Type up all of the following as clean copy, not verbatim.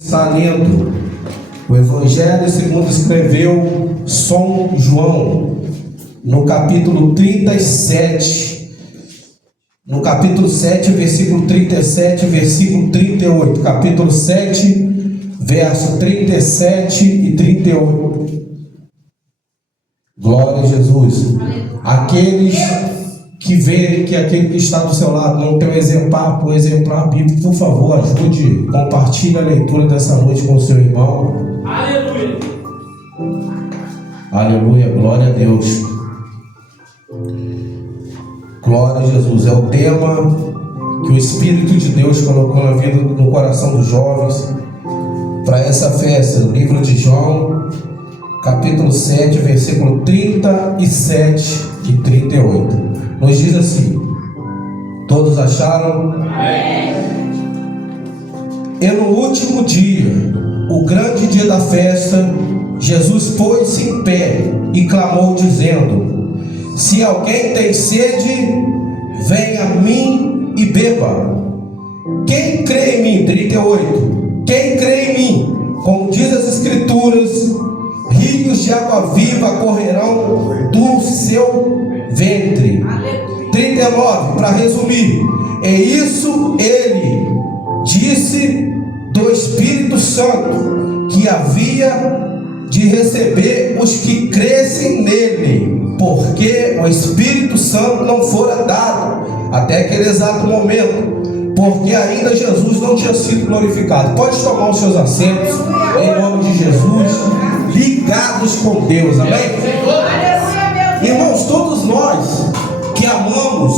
Está lendo o Evangelho segundo escreveu São João, no capítulo 37, no capítulo 7, versículo 37, versículo 38, capítulo 7, verso 37 e 38. Glória a Jesus. Aqueles que verem que aquele que está do seu lado não tem um exemplar bíblico, por favor, ajude, compartilhe a leitura dessa noite com o seu irmão. Aleluia. Aleluia, glória a Deus. Glória a Jesus. É o tema que o Espírito de Deus colocou na vida, no coração dos jovens para essa festa. No livro de João, capítulo 7, versículo 37 e 38. Nos diz assim: todos acharam? Amém. E no último dia, o grande dia da festa, Jesus pôs-se em pé e clamou dizendo: se alguém tem sede, venha a mim e beba. Quem crê em mim? 38. Quem crê em mim, como diz as Escrituras, rios de água viva correrão do seu ventre. 39, para resumir, é isso ele disse do Espírito Santo que havia de receber os que crescem nele, porque o Espírito Santo não fora dado até aquele exato momento, porque ainda Jesus não tinha sido glorificado. Pode tomar os seus assentos em nome de Jesus, ligados com Deus, amém? Irmãos, todos nós que amamos,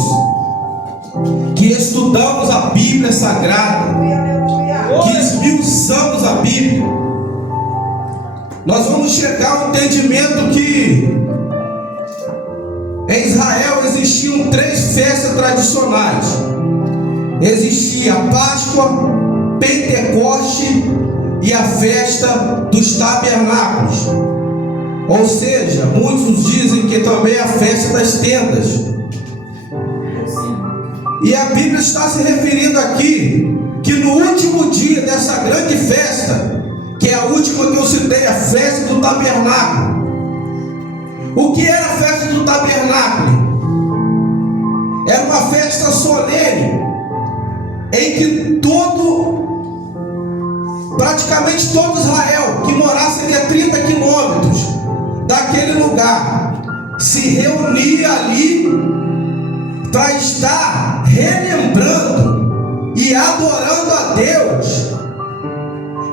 que estudamos a Bíblia Sagrada, que esmiuçamos a Bíblia, nós vamos chegar ao entendimento que em Israel existiam 3 festas tradicionais. Existia a Páscoa, Pentecoste e a festa dos tabernáculos. Ou seja, muitos dizem que também é a festa das tendas. E a Bíblia está se referindo aqui que no último dia dessa grande festa, que é a última que eu citei, a festa do tabernáculo. O que era a festa do tabernáculo? Era uma festa solene, em que praticamente todo Israel que morasse ali a 30 quilômetros daquele lugar se reunia ali para estar relembrando e adorando a Deus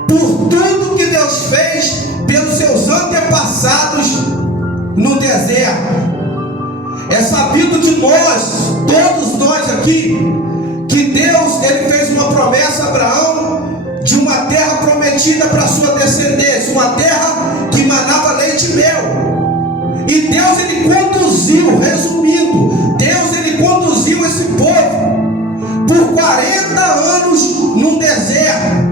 por tudo que Deus fez pelos seus antepassados no deserto. É sabido de nós, todos nós aqui, que Deus ele fez uma promessa a Abraão de uma terra prometida para sua descendência, uma terra que manava leite e mel. E Deus ele conduziu, resumindo, Deus ele conduziu esse povo por 40 anos num deserto.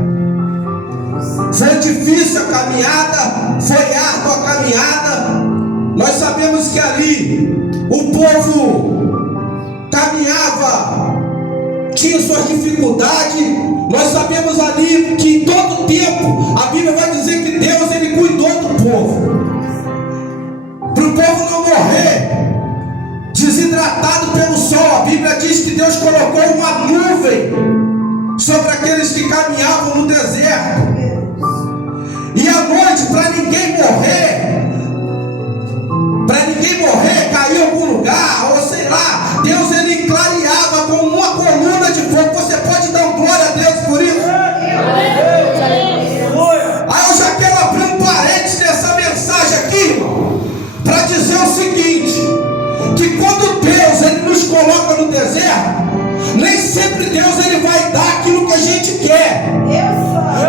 Foi difícil a caminhada, foi árdua a caminhada. Nós sabemos que ali o povo caminhava, tinha suas dificuldades. Nós sabemos ali que em todo tempo a Bíblia vai dizer que Deus ele cuidou do povo, para o povo não morrer desidratado pelo sol. A Bíblia diz que Deus colocou uma nuvem sobre aqueles que caminhavam no deserto, e à noite, para ninguém morrer, cair em algum lugar, ou sei lá, Deus ele clareava com uma coluna de fogo. Você pode dar glória a Deus por isso? Aí eu já quero abrir um parênteses nessa mensagem aqui, irmão, para dizer o seguinte: que quando Deus ele nos coloca no deserto, nem sempre Deus ele vai dar aquilo que a gente quer.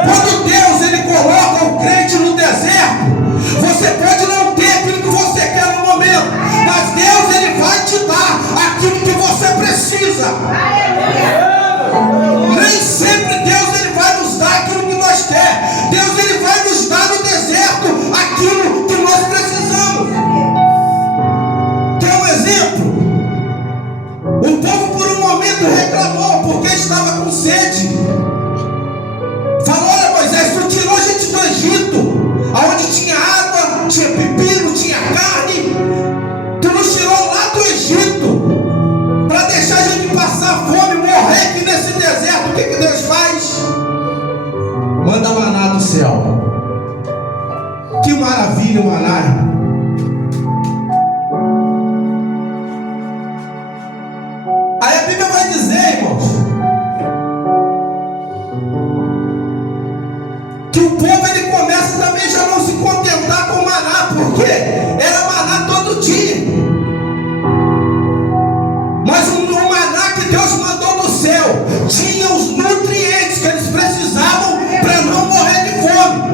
Quando Deus ele coloca o crente no deserto, você pode não ter aquilo que você quer no momento, mas Deus ele vai te dar aquilo que você precisa. Nem sempre Deus ele vai nos dar aquilo que nós quer. Deus ele vai nos dar no deserto aquilo que nós precisamos. Quer um exemplo? O povo por um momento reclamou porque estava com sede. Falou: olha, Moisés, tu manda maná do céu. Que maravilha o maná, irmão. Aí a Bíblia vai dizer, irmãos, que o povo ele começa também já não se contentar com maná, porque era maná todo dia. Mas o maná que Deus mandou do céu tinha os nutrientes que eles precisavam para não morrer de fome.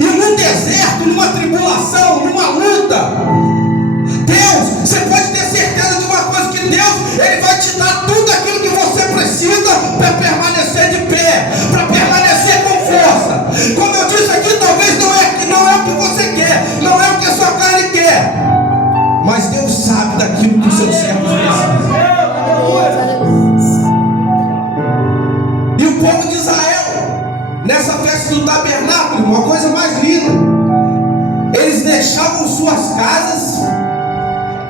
E num deserto, numa tribulação, numa luta, Deus, você pode ter certeza de uma coisa, que Deus, Ele vai te dar tudo aquilo que você precisa para permanecer de pé, para permanecer com força. Como eu disse aqui, talvez não é o que você quer, não é o que a sua carne quer, mas Deus sabe daquilo que os seus servos precisam. E o povo de Israel, nessa festa do tabernáculo, uma coisa mais linda, eles deixavam suas casas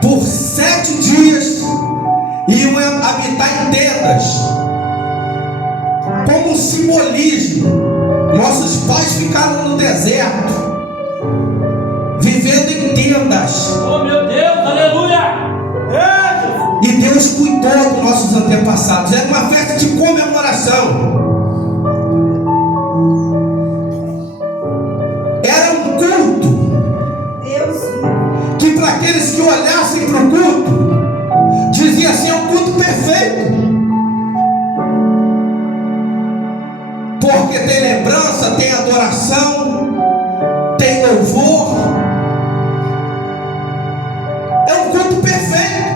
por 7 dias e iam habitar em tendas, como um simbolismo. Nossos pais ficaram no deserto, vivendo em tendas. Oh meu Deus, aleluia! E Deus cuidou dos nossos antepassados. Era uma festa de comemoração. Era um culto que, para aqueles que olhassem para o culto, dizia assim: é um culto perfeito, porque tem lembrança, tem adoração, tem louvor. É um culto perfeito.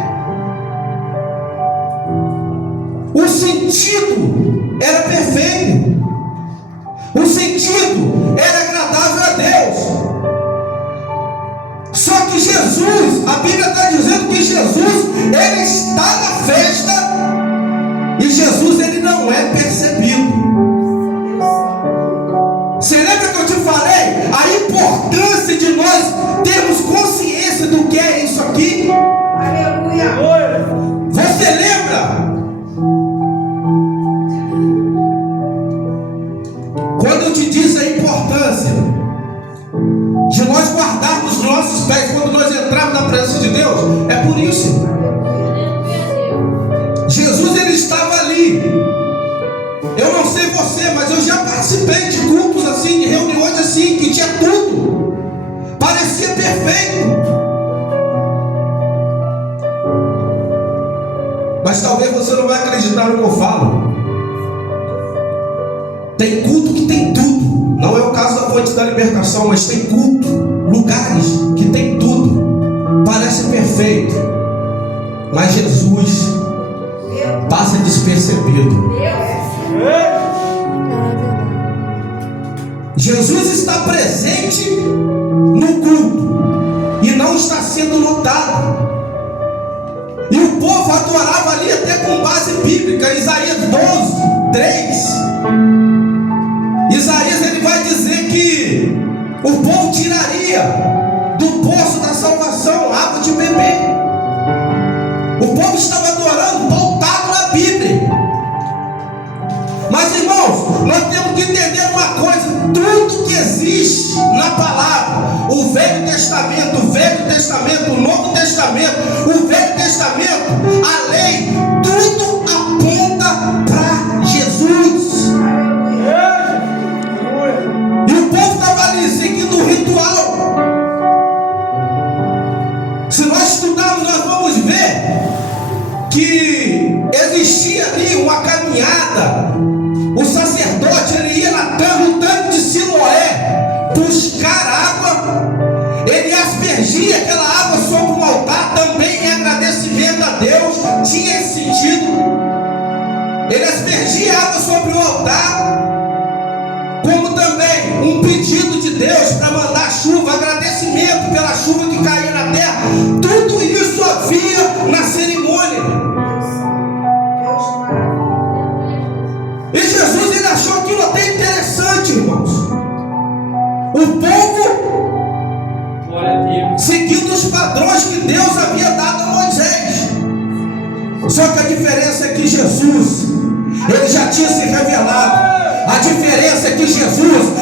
O sentido era perfeito. O sentido era agradável a Deus. Só que Jesus, a Bíblia está dizendo que Jesus, Ele está na festa e Jesus, Ele não é percebido. Você lembra que eu te falei a importância de nós termos consciência do que é isso aqui? Aleluia! Você lembra? Quando eu te disse a importância de nós guardarmos nossos pés quando nós entrarmos na presença de Deus, é por isso. Jesus, Ele estava ali. Eu não sei você, mas eu já participei de cultos assim, de reuniões assim, que tinha tudo, parecia perfeito, mas talvez você não vai acreditar no que eu falo. Tem culto que tem tudo. Não é o caso da Fonte da Libertação, mas tem culto, lugares que tem tudo, parece perfeito, mas Jesus passa despercebido. Jesus está presente no culto e não está sendo notado. E o povo adorava ali até com base bíblica. Isaías 12:3. Isaías, ele vai dizer que o povo tiraria do poço da salvação água de beber. O povo estava adorando pautado na Bíblia. Mas, irmãos, nós temos que entender uma coisa: tudo que existe na palavra, o Velho Testamento, o Novo Testamento, o Velho Testamento, a lei, tudo aponta para Jesus. E o povo estava ali seguindo o ritual. Se nós estudarmos, nós vamos ver que existia ali uma caminhada. O sacerdote, ele ia no tanque de Siloé buscar água. Ele aspergia aquela água sobre o altar, também em agradecimento a Deus. Tinha esse sentido. Ele aspergia água sobre o altar, como também um pedido de Deus para mandar chuva, agradecimento pela chuva que caía na terra. Tudo isso havia na cerimônia. E Jesus, ele achou aquilo até interessante, irmãos. O povo seguindo os padrões que Deus havia dado a Moisés. Só que a diferença é que Jesus, ele já tinha se revelado. A diferença é que Jesus,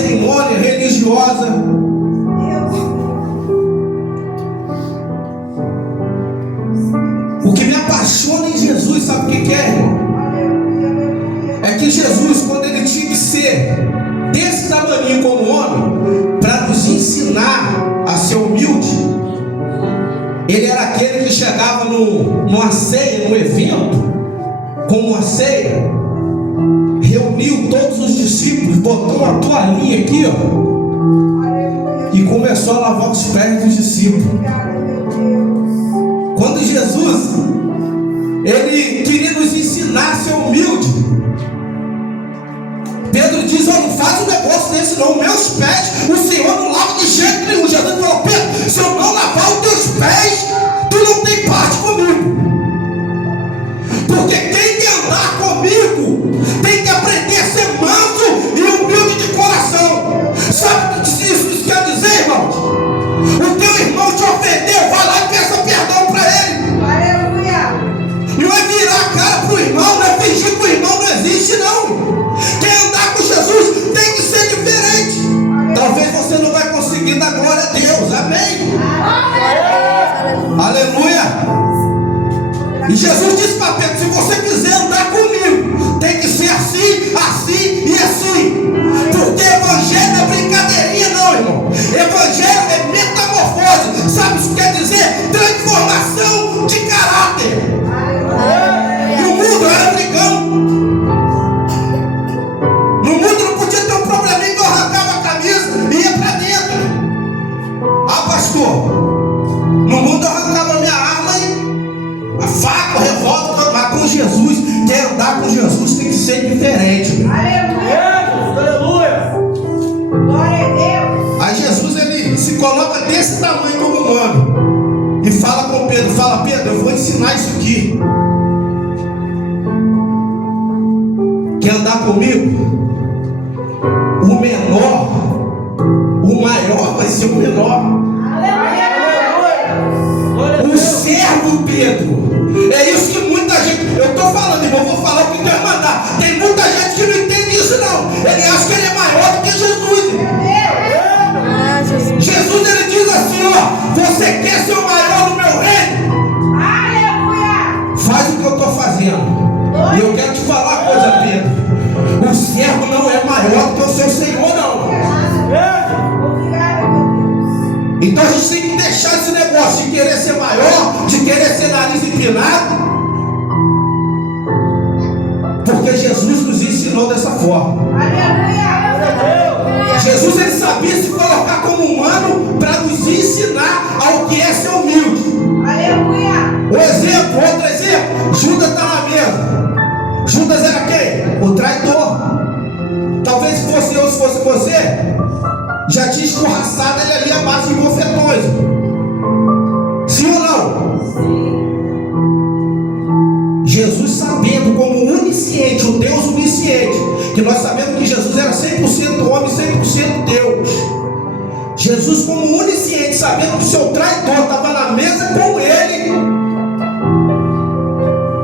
cerimônia religiosa. O que me apaixona em Jesus, sabe o que é, irmão? É que Jesus, quando ele tinha que ser desse tamanho como homem, para nos ensinar a ser humilde, ele era aquele que chegava numa ceia, num evento, como uma ceia, reuniu todos os discípulos, botou uma toalhinha aqui, ó, e começou a lavar os pés dos discípulos. Quando Jesus, ele queria nos ensinar a ser humilde, Pedro diz: ó, não faz um negócio desse não, meus pés o Senhor não lava de jeito nenhum. Jesus falou: Pedro, se eu não lavar os teus pés, tu não tem parte comigo. Porque quem quer andar comigo tem que aprender a ser manso e humilde de coração. Sabe o que isso quer dizer, irmãos? O teu irmão te ofendeu, vai lá e peça perdão para ele. Aleluia. Não é virar a cara para o irmão, não é fingir que o irmão não existe, não. Quem andar com Jesus tem que ser diferente. Talvez você não vai conseguir dar glória a Deus, amém? Aleluia. E Jesus disse para Pedro: se você quiser andar comigo, tem que ser assim, assim e assim. Porque evangelho não é brincadeirinha não, irmão. Evangelho é metamorfose. Sabe o que quer dizer? Transformação de caráter. E o mundo era brincando. No mundo não podia ter um probleminha que eu arrancava a camisa e ia para dentro. Ah, pastor, no mundo eu arrancava a minha arma e a faca, o revólver, mas com Jesus, quer andar com Jesus tem que ser diferente, meu. Aleluia. Glória a Deus. Aí Jesus, ele se coloca desse tamanho como humano e fala com Pedro, fala: Pedro, eu vou ensinar isso aqui. Quer andar comigo? O menor, o maior vai ser o menor. O servo Pedro. É isso que muita gente, eu estou falando, irmão, vou falar o que quer mandar. Tem muita gente que não entende isso não. Ele acha que ele é maior do que Jesus. Jesus, ele diz assim, ó: você quer ser o maior no meu reino? Aleluia. Faz o que eu estou fazendo. E eu quero te falar uma coisa, Pedro: o servo não é maior do que o seu Senhor, não. Obrigada, meu Deus. Então a gente tem que deixar esse negócio de querer ser maior, de querer ser nariz empinado, porque Jesus nos ensinou dessa forma. Aleluia. Jesus, ele sabia se colocar como humano para nos ensinar ao que é ser humilde. Aleluia. Outro exemplo, Judas está na mesa. Judas era quem? O traidor. Talvez se fosse eu, se fosse você, já tinha escorraçado ele ali a base de bofetões. Sim ou não? Sim. Jesus, sabendo como onisciente, o Deus onisciente, que nós sabemos que Jesus era 100% homem, 100% Deus. Jesus, como onisciente, sabendo que o seu traidor estava na mesa com ele.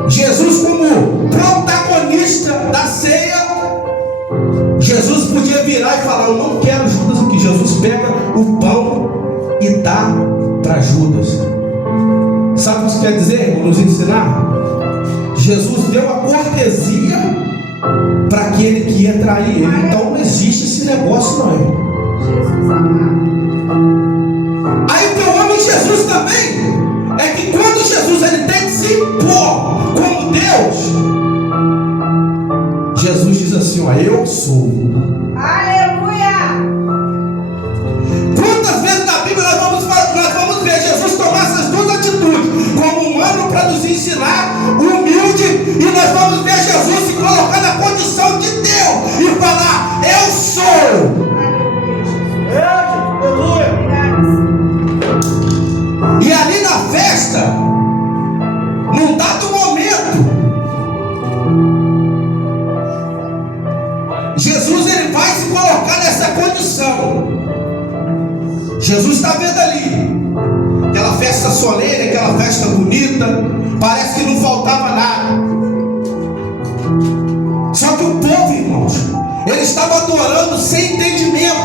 Jesus, como protagonista da ceia, Jesus podia virar e falar: eu não quero Judas aqui. Jesus pega o pão e dá para Judas. Sabe o que isso quer dizer, irmão? Nos ensinar? Jesus deu a cortesia para aquele que ia trair ele. Então não existe esse negócio, não, irmão. Jesus amado. Aí o que eu amo em Jesus também é que quando Jesus, ele tem que se impor como Deus, Jesus diz assim: ó, eu sou. Aleluia. Quantas vezes na Bíblia nós vamos ver Jesus tomar essas duas atitudes, como humano para nos ensinar, humilde, e nós vamos ver Jesus se colocar na condição de Deus e falar: eu sou. Aleluia. E ali na festa, num dado momento, Jesus, ele vai se colocar nessa condição. Jesus está vendo ali aquela festa solene, aquela festa bonita, parece que não faltava nada. Só que o povo, irmãos, ele estava adorando sem entendimento.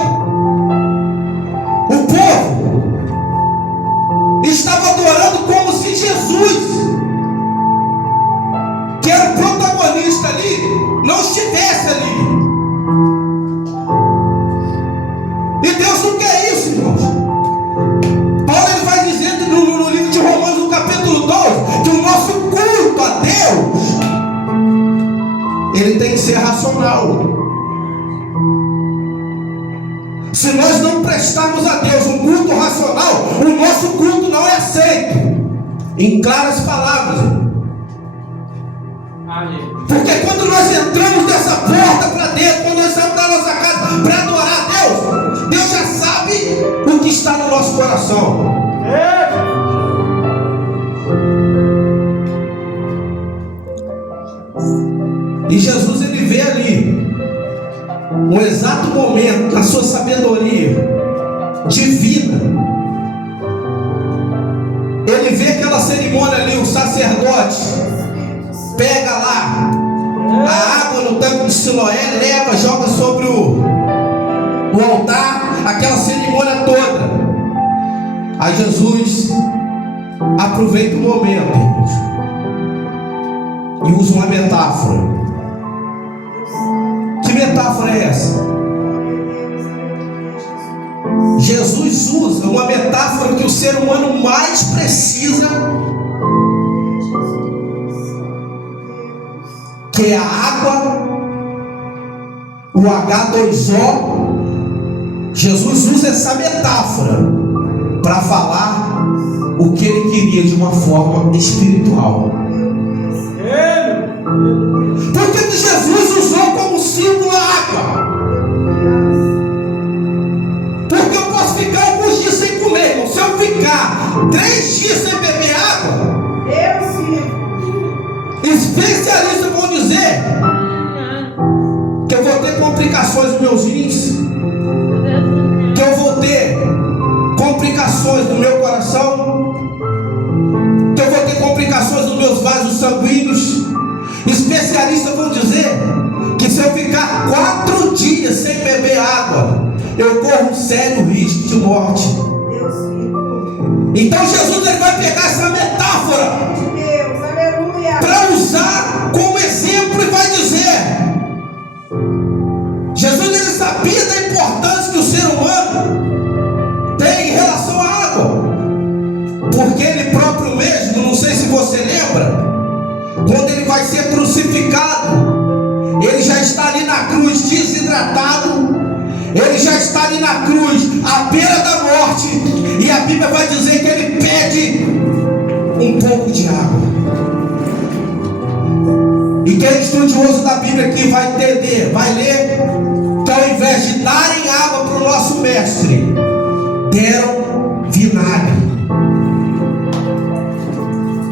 Se nós não prestarmos a Deus um culto racional, o nosso culto não é aceito. Em claras palavras. Amém. Porque quando nós entramos dessa porta para dentro, quando nós estamos na nossa casa para adorar a Deus, Deus já sabe o que está no nosso coração. E Jesus, ele vê ali um exato momento, na sua sabedoria divina. Ele vê aquela cerimônia ali, o sacerdote pega lá a água no tanque de Siloé, leva, joga sobre o altar, aquela cerimônia toda. Aí Jesus aproveita o momento, irmãos, e usa uma metáfora. Que metáfora é essa? Jesus usa uma metáfora que o ser humano mais precisa, que é a água, o H2O. Jesus usa essa metáfora para falar o que ele queria de uma forma espiritual. Por que Jesus usou como símbolo a água? Porque eu posso ficar alguns dias sem comer, irmão. Se eu ficar 3 dias sem beber água, especialistas vão dizer que eu vou ter complicações nos meus rins, que eu vou ter complicações no meu coração, que eu vou ter complicações nos meus vasos sanguíneos. Especialistas vão dizer que se eu ficar 4 dias sem beber água, eu corro um sério risco de morte. Então Jesus, ele vai pegar essa metáfora para usar como exemplo e vai dizer: Jesus, ele sabia da importância que o ser humano tem em relação à água, porque ele próprio mesmo, não sei se você lembra, quando ele vai ser crucificado, ele já está ali na cruz desidratado, ele já está ali na cruz à beira da morte, e a Bíblia vai dizer que ele pede um pouco de água. E quem é estudioso da Bíblia aqui vai entender, vai ler, que ao invés de darem água para o nosso mestre, deram vinagre.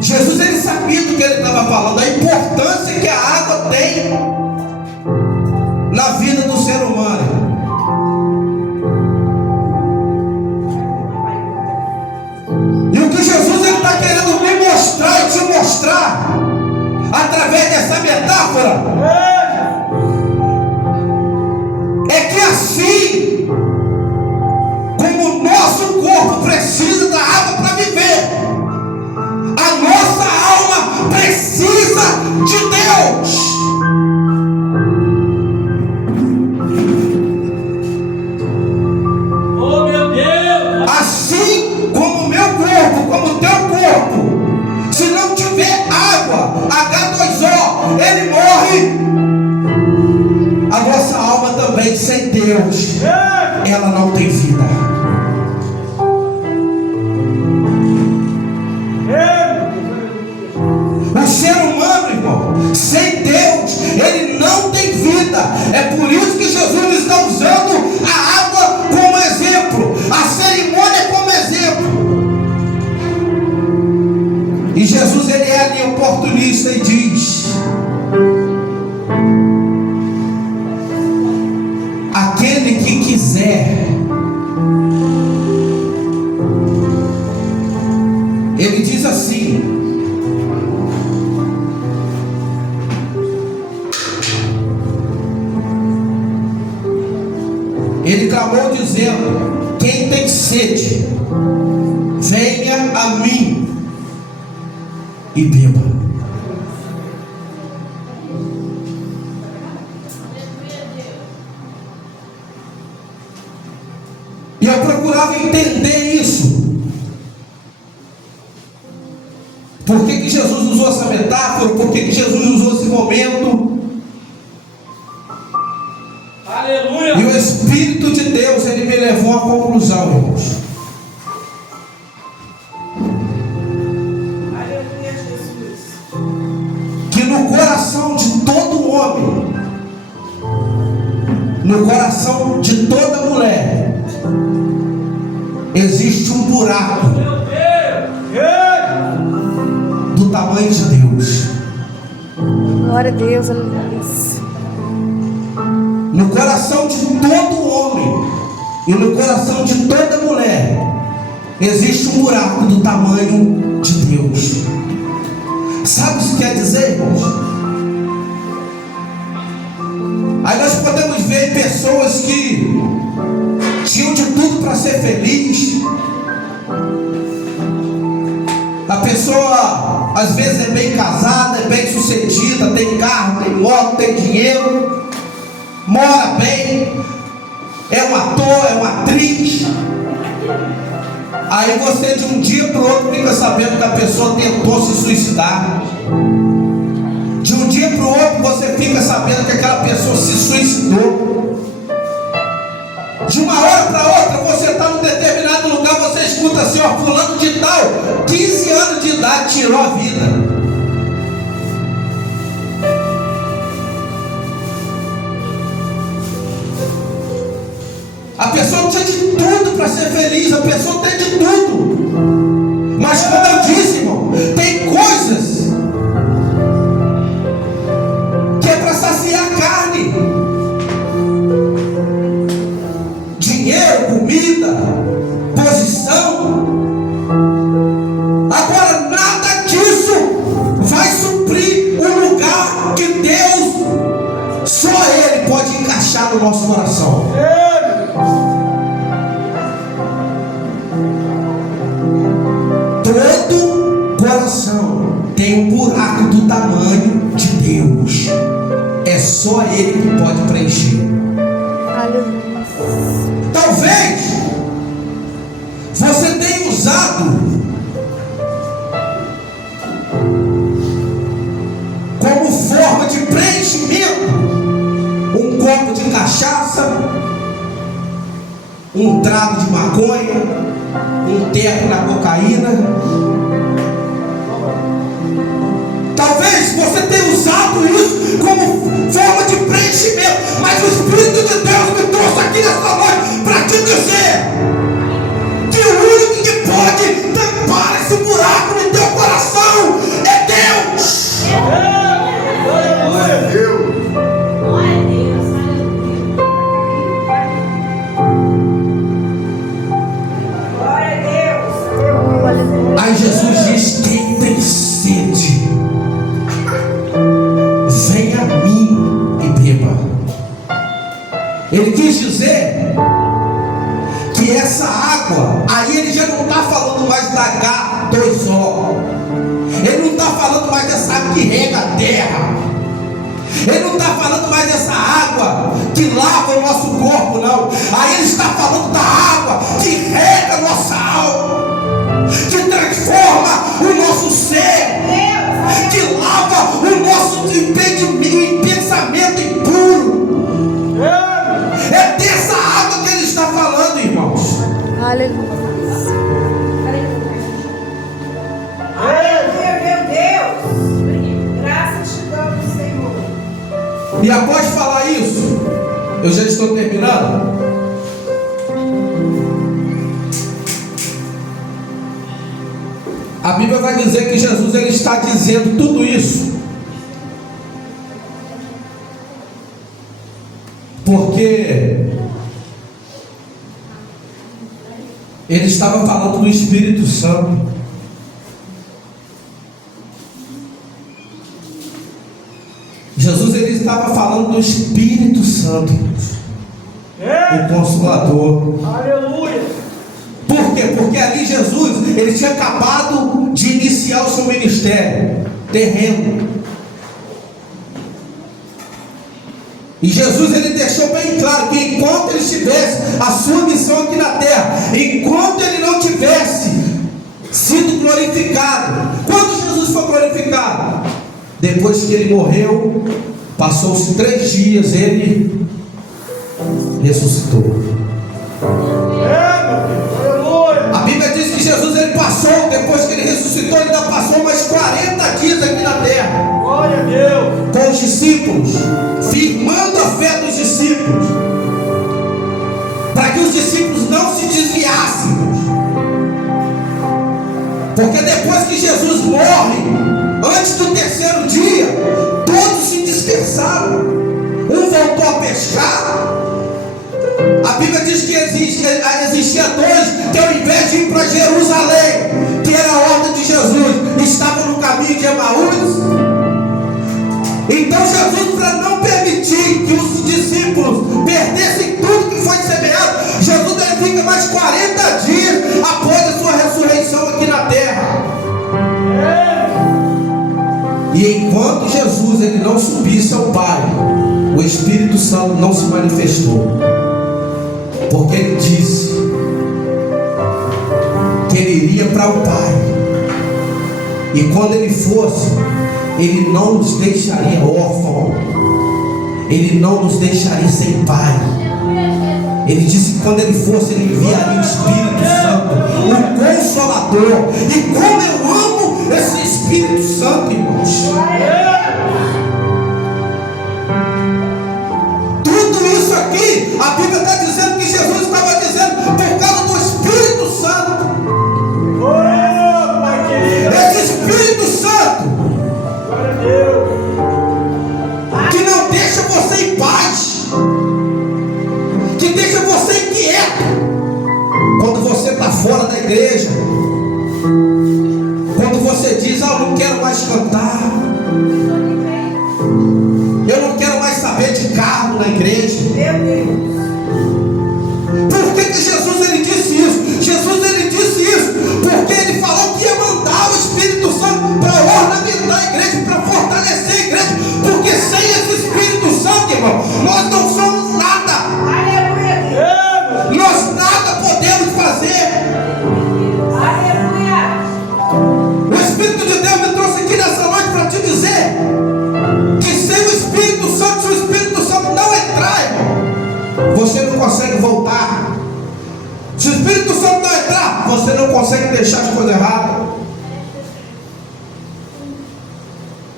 Jesus, ele sabia do que ele estava falando, a importância que a água tem na vida do ser humano. E o que Jesus está querendo me mostrar e te mostrar através dessa metáfora é que assim como o nosso corpo precisa da água para viver, a nossa alma precisa de Deus. Oh, meu Deus! Assim como o meu corpo, como o teu corpo, se não tiver água, H2O, ele morre. A nossa alma também, sem Deus, ela não tem vida. O ser humano, irmão, sem Deus, ele não tem vida. É por isso que Jesus está usando a água como exemplo, a cerimônia como exemplo. E Jesus, ele é ali oportunista e diz: aquele que quiser, ele diz assim: ele clamou dizendo: quem tem sede, venha a mim e beba. E eu procurava entender isso. Por que Jesus usou essa metáfora? Por que Jesus usou esse momento? Aleluia! E o Espírito de Deus, ele me levou à conclusão, irmãos. Aleluia, Jesus. Que no coração de todo homem, no coração de toda mulher, existe um buraco do tamanho de Deus. Glória a Deus, aleluia. No coração de todo homem e no coração de toda mulher existe um buraco do tamanho de Deus. Sabe o que quer dizer, irmãos? Aí nós podemos ver pessoas que tinham de tudo para ser feliz. A pessoa às vezes é bem casada, é bem sucedida, tem carro, tem moto, tem dinheiro, mora bem, é um ator, é uma atriz. Aí você de um dia para o outro fica sabendo que a pessoa tentou se suicidar. De um dia para o outro você fica sabendo que aquela pessoa se suicidou. De uma hora para outra você está num determinado lugar, você escuta assim, ó, fulano de tal, 15 anos de idade tirou a vida. A pessoa tinha de tudo para ser feliz, a pessoa tem de tudo. Mas como eu disse, irmão, tem coisas que é para saciar a carne. Dinheiro, comida, posição. Agora nada disso vai suprir o lugar que Deus, só Ele pode encaixar no nosso coração. Todo coração tem um buraco do tamanho de Deus. É só Ele que pode preencher. Aleluia. Talvez você tenha usado como forma de preenchimento um copo de cachaça, um trago de maconha, um teco na cocaína. Talvez você tenha usado isso como forma de preenchimento, mas o Espírito de Deus me trouxe aqui nessa noite para te dizer que o único que pode tampar esse buraco no teu coração é Deus. Glória a Deus. Glória a Deus, aleluia. Glória a Deus. Aí Jesus diz: quem tem sede, venha a mim e beba. Ele quis dizer que essa água, aí ele já não está falando mais da H2O, ele não está falando mais dessa água que rega a terra, ele não está falando mais dessa água que lava o nosso corpo, não. Aí ele está falando da água que rega a nossa alma, que transforma o nosso ser, que lava o nosso pensamento impuro. É dessa água que ele está falando, irmãos. Aleluia. Aleluia, meu Deus. Graças te damos, Senhor. E após falar isso, eu já estou terminando. A Bíblia vai dizer que Jesus ele está dizendo tudo isso porque ele estava falando do Espírito Santo. Jesus ele estava falando do Espírito Santo, o Consolador. Aleluia. Por quê? Porque ali Jesus ele tinha acabado de iniciar o seu ministério terreno. E Jesus ele deixou bem claro que enquanto ele estivesse a sua missão aqui na terra, enquanto ele não tivesse sido glorificado, quando Jesus foi glorificado? Depois que ele morreu, passou-se 3 dias, ele ressuscitou. É, meu Deus. Aleluia. A Bíblia diz que Jesus ele passou, depois que ele ressuscitou, ele ainda passou mais 40 dias aqui na terra Glória a Deus. com os discípulos, firmando a fé dos discípulos, para que os discípulos não se desviassem. Porque depois que Jesus morre, antes do terceiro dia, todos se dispersaram. Um voltou a pescar. A Bíblia diz que existia dois que, ao invés de ir para Jerusalém, que era a ordem de Jesus, estavam no caminho de Emaús. Então Jesus, para não permitir que os discípulos perdessem tudo que foi semeado, Jesus ele fica mais 40 dias após a sua ressurreição aqui na terra. E enquanto Jesus ele não subisse ao Pai, o Espírito Santo não se manifestou, porque ele disse que ele iria para o Pai, e quando ele fosse, ele não nos deixaria órfãos, ele não nos deixaria sem pai. Ele disse que quando ele fosse, ele enviaria o Espírito Santo, o Consolador. E como eu amo esse Espírito Santo, irmãos. Tudo isso aqui, a Bíblia está dizendo que Jesus estava dizendo por causa do Espírito Santo. Oh, Pai querido. Esse Espírito Santo Glória a Deus. que não deixa você em paz, que deixa você inquieto quando você está fora da igreja, quando você diz: eu não quero mais cantar, eu não quero mais saber de carro na igreja. Meu Deus. Por que Jesus ele disse isso? Jesus ele disse isso porque ele falou que ia mandar o Espírito Santo para ornamentar a igreja, para fortalecer a igreja, porque sem esse Espírito Santo, irmão, nós não somos nada. Aleluia. Nós nada podemos fazer. Aleluia. O Espírito de Deus me trouxe aqui nessa noite para te dizer que sem o Espírito Santo, se o Espírito Santo não entrar, irmão, você não consegue voltar. Se o Espírito Santo não entrar, você não consegue deixar as coisas erradas.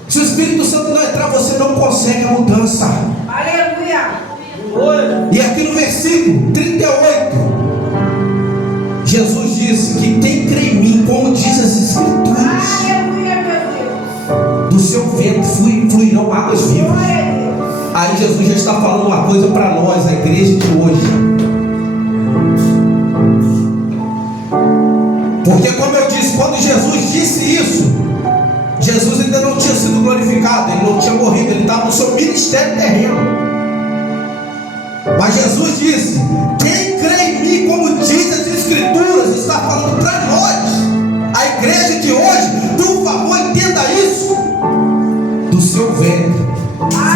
Se o Espírito Santo não entrar, você não consegue a mudança. Aleluia. E aqui no versículo 38, Jesus disse que quem crê em mim, como diz as Escrituras, Aleluia, meu Deus. do seu ventre fluirão águas vivas. Glória a Deus. Aí Jesus já está falando uma coisa para nós, a igreja de hoje. Porque, como eu disse, quando Jesus disse isso, Jesus ainda não tinha sido glorificado, ele não tinha morrido, ele estava no seu ministério terreno. Mas Jesus disse: quem crê em mim, como diz as Escrituras, está falando para nós, a igreja de hoje. Por favor, entenda isso. Do seu ventre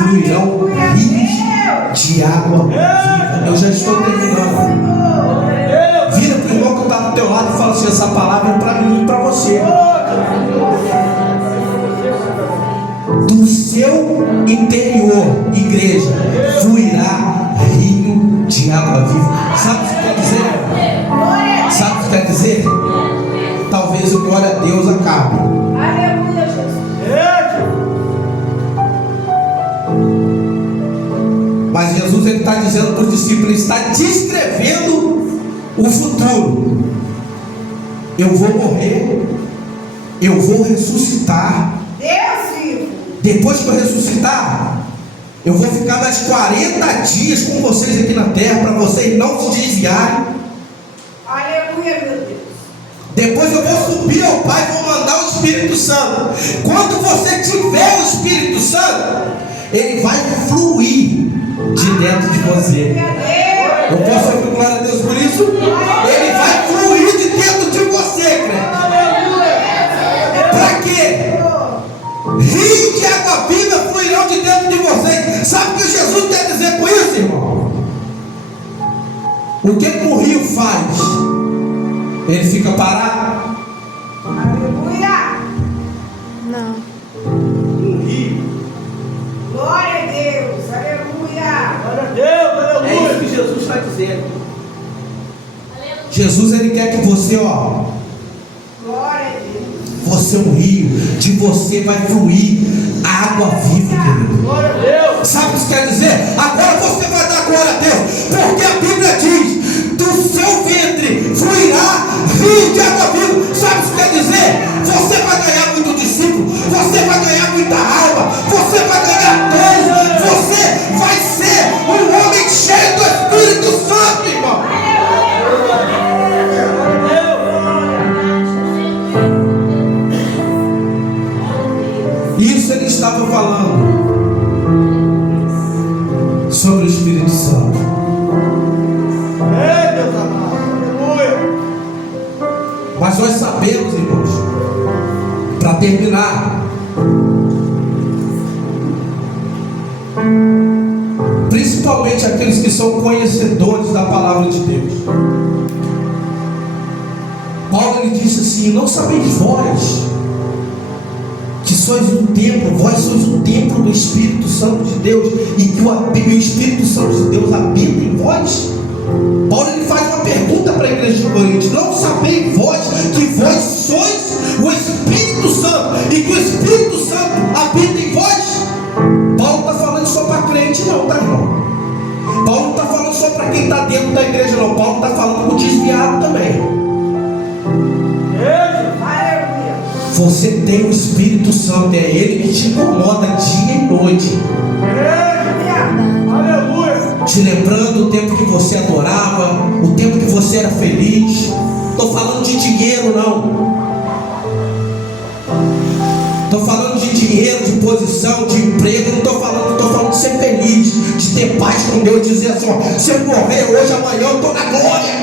fluirão rios de água viva. Eu já estou terminando. Vira para o irmão que está do teu lado e fala assim: essa palavra é para mim e para você. Do seu interior, igreja, fluirá rio de água viva. Sabe o que quer dizer? Sabe o que quer dizer? Talvez o glória a Deus acabe, Aleluia, Jesus. mas Jesus ele está dizendo para os discípulos, ele está descrevendo o futuro. Eu vou morrer, eu vou ressuscitar. Deus vivo. Depois que eu ressuscitar, eu vou ficar mais 40 dias com vocês aqui na terra, para vocês não se desviarem. Aleluia, meu Deus. Depois eu vou subir ao Pai e vou mandar o Espírito Santo. Quando você tiver o Espírito Santo, ele vai fluir de dentro de você. Glória a Eu Deus. posso ouvir glória a Deus por isso? Ele vai fluir de dentro de você, crente. Para quê? Rios de água viva fluirão de dentro de vocês. Sabe o que Jesus quer dizer com isso, irmão? O que o rio faz? Ele fica parado? Aleluia. Não. Glória a Deus. Aleluia. Glória a Deus, É isso aleluia. que Jesus está dizendo. Jesus, ele quer que você, Glória a Deus. você é um rio, de você vai fluir a água viva, querido. Glória a Deus. Sabe o que isso quer dizer? Agora você vai dar glória a Deus, porque a Bíblia diz: do seu ventre fluirá rio de água viva. Sabe o que isso quer dizer? Você vai ganhar muito discípulo, você vai ganhar muita alma, você vai ganhar dons, você vai ser um homem cheio do Espírito Santo, irmão. Isso ele estava falando sobre o Espírito Santo. É, Deus amado. Aleluia. Mas nós sabemos, irmãos, para terminar, principalmente aqueles que são conhecedores da palavra de Deus, Paulo ele disse assim: não sabeis vós que sois um templo, vós sois um templo do Espírito Santo de Deus, e que o Espírito Santo de Deus habita em vós? Paulo ele faz uma pergunta para a igreja de Corinto: não sabeis vós que vós sois o Espírito Santo, e que o Espírito Santo habita em vós? Paulo não está falando só para crente não, tá, irmão? Paulo não está falando só para quem está dentro da igreja não. Paulo está falando com o desviado também. Aleluia. Você tem o Espírito Santo, é Ele que te incomoda dia e noite, Aleluia. te lembrando o tempo que você adorava, o tempo que você era feliz. Estou falando de dinheiro não, estou falando de dinheiro, de posição, de emprego. Não estou falando de ser feliz, de ter paz com Deus, dizer assim: ó, se eu morrer hoje, amanhã eu estou na glória.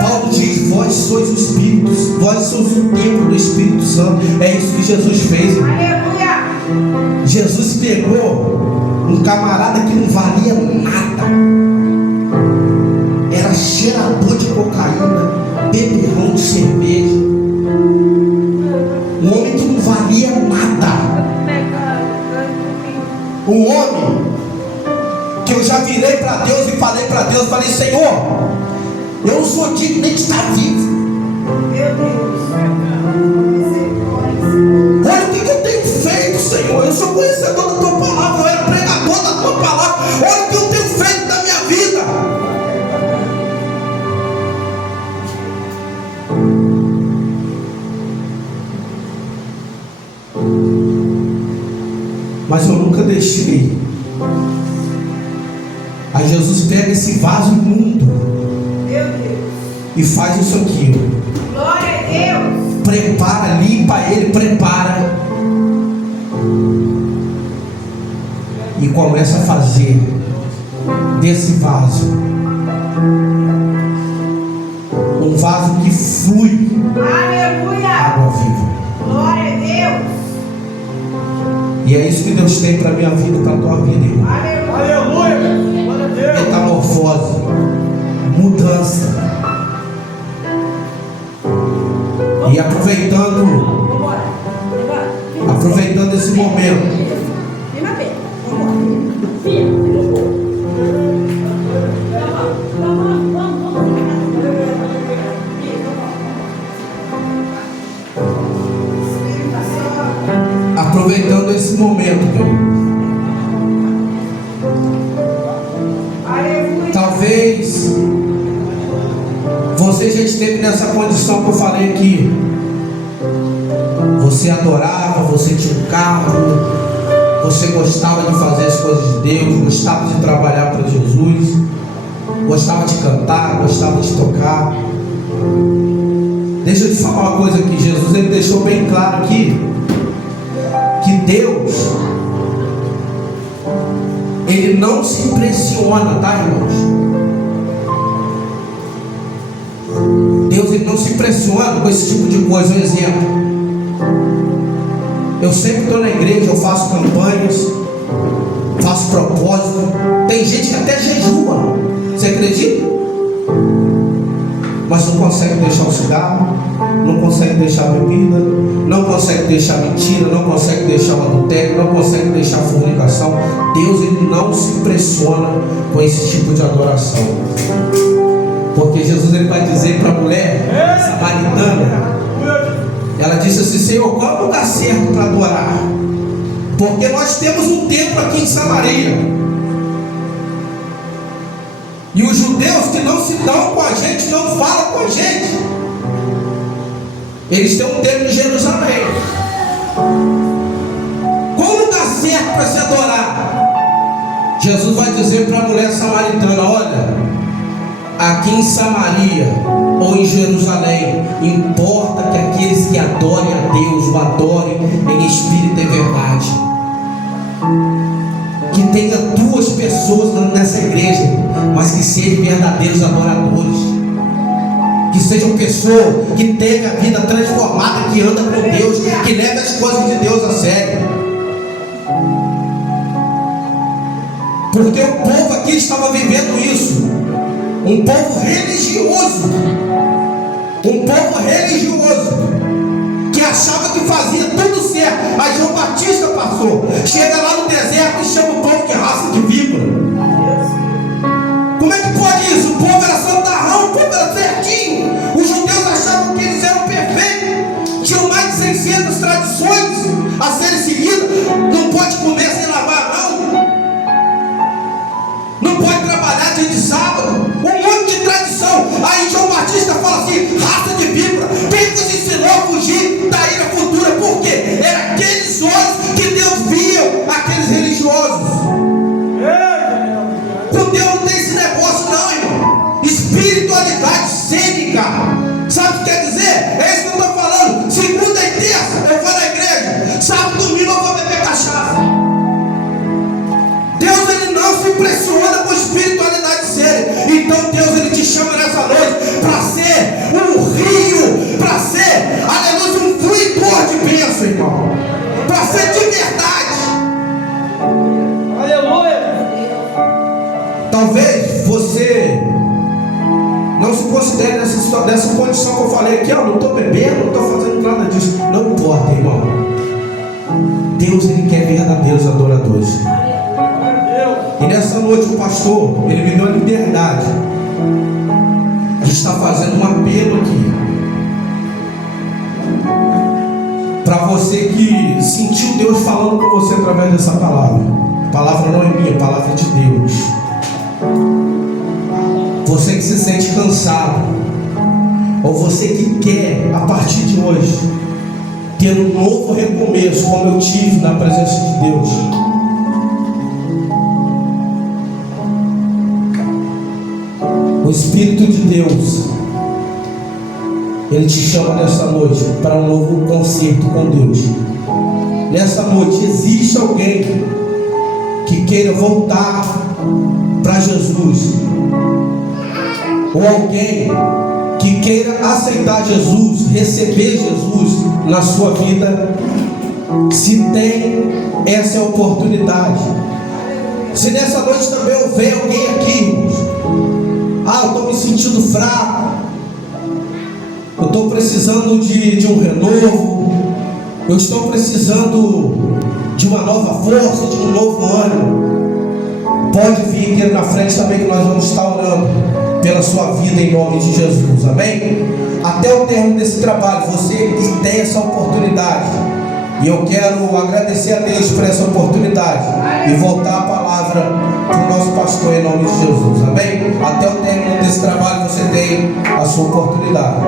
Paulo diz: vós sois o Espírito, vós sois o templo do Espírito Santo. É isso que Jesus fez, irmão. Aleluia. Jesus pegou um camarada que não valia nada, era cheirador de cocaína, beberrão de cerveja, um homem que não valia nada, um homem que eu já virei para Deus e falei para Deus, falei: Senhor, eu não sou digno nem de estar vivo. Meu Deus. Olha o que eu tenho feito, Senhor. Eu sou conhecedor da tua palavra, eu era pregador da tua palavra. Olha o que eu tenho feito da minha vida. Mas eu nunca deixei. Aí Jesus pega esse vaso imundo Meu Deus. e faz isso aqui, Glória a Deus. prepara, limpa ele, prepara e começa a fazer desse vaso um vaso que flui Aleluia. água viva. Glória a Deus. E é isso que Deus tem para a minha vida e para a tua vida, irmão. Aleluia. Aleluia. Glória a Deus. Metamorfose, mudança. E aproveitando esse momento, aproveitando esse momento, querido. Aleluia. Talvez você já esteve nessa condição que eu falei aqui. Você adorava, você tinha um carro, você gostava de fazer as coisas de Deus, gostava de trabalhar para Jesus, gostava de cantar, gostava de tocar. Deixa eu te falar uma coisa aqui. Jesus ele deixou bem claro aqui que Deus, ele não se impressiona, tá, irmãos? Deus ele não se impressiona com esse tipo de coisa. Um exemplo: eu sempre estou na igreja, eu faço campanhas, faço propósito. Tem gente que até jejua, você acredita? mas não consegue deixar o cigarro, não consegue deixar a bebida, não consegue deixar a mentira, não consegue deixar o adultério, não consegue deixar a fornicação. Deus, ele não se impressiona com esse tipo de adoração. Porque Jesus, ele vai dizer para a mulher samaritana, ela disse assim: Senhor, qual é o lugar certo para adorar? Porque nós temos um templo aqui em Samaria. E os judeus que não se dão com a gente, não falam com a gente. Eles têm um templo em Jerusalém. Qual o lugar certo para se adorar? Jesus vai dizer para a mulher samaritana: olha, aqui em Samaria ou em Jerusalém, importa que aqueles que adorem a Deus o adorem em espírito e verdade. Que tenha duas pessoas nessa igreja, mas que sejam verdadeiros adoradores, que sejam pessoas que tenham a vida transformada, que andam com Deus, que levem as coisas de Deus a sério. Porque o povo aqui estava vivendo isso, um povo religioso, que achava que fazia tudo certo. Aí João Batista passou, chega lá no deserto e chama o povo de raça de víbora. Como é que pode isso? O povo era santarrão, o povo era certinho. Os judeus achavam que eles eram perfeitos, tinham mais de 600 tradições a serem seguidas. Não pode comer sem lavar a mão, não pode trabalhar dia de sábado, um monte de tradição. Aí João Batista fala assim: raça de víbora, quem vos ensinou a fugir da ira futura? Por quê? Era aqueles olhos que Deus via, aqueles religiosos. Com Deus não tem esse negócio não, irmão. Espiritualidade cênica, sabe o que quer dizer? É isso que eu estou falando. Segunda e terça eu vou na igreja, sábado e domingo eu vou beber cachaça. Deus, ele não se impressiona com espiritualidade séria. Então Deus, ele te chama nessa noite para ser um rio, para ser, aleluia, um fluidor de bênção, irmão, para ser de verdade. Aleluia. Talvez você não se considere nessa condição que eu falei aqui: não estou bebendo, não estou fazendo nada disso. Não importa, irmão. Deus, ele quer verdadeiros adoradores. E nessa noite o pastor, ele me deu a liberdade de estar fazendo um apelo aqui para você que sentiu Deus falando com você através dessa palavra. A palavra não é minha, a palavra é de Deus. Você que se sente cansado, ou você que quer a partir de hoje ter um novo recomeço, como eu tive na presença de Deus. O Espírito de Deus, ele te chama nessa noite para um novo concerto com Deus. Nessa noite, existe alguém que queira voltar para Jesus, ou alguém que queira aceitar Jesus, receber Jesus na sua vida. Se tem essa oportunidade, se nessa noite também houver alguém aqui, irmãos, eu estou me sentindo fraco, eu estou precisando de um renovo, eu estou precisando de uma nova força, de um novo ânimo, pode vir aqui na frente também, que nós vamos estar orando pela sua vida em nome de Jesus, amém? Até o término desse trabalho, você que tem essa oportunidade, e eu quero agradecer a Deus por essa oportunidade e voltar a palavra para o nosso pastor em nome de Jesus, amém? Até o término desse trabalho você tem a sua oportunidade.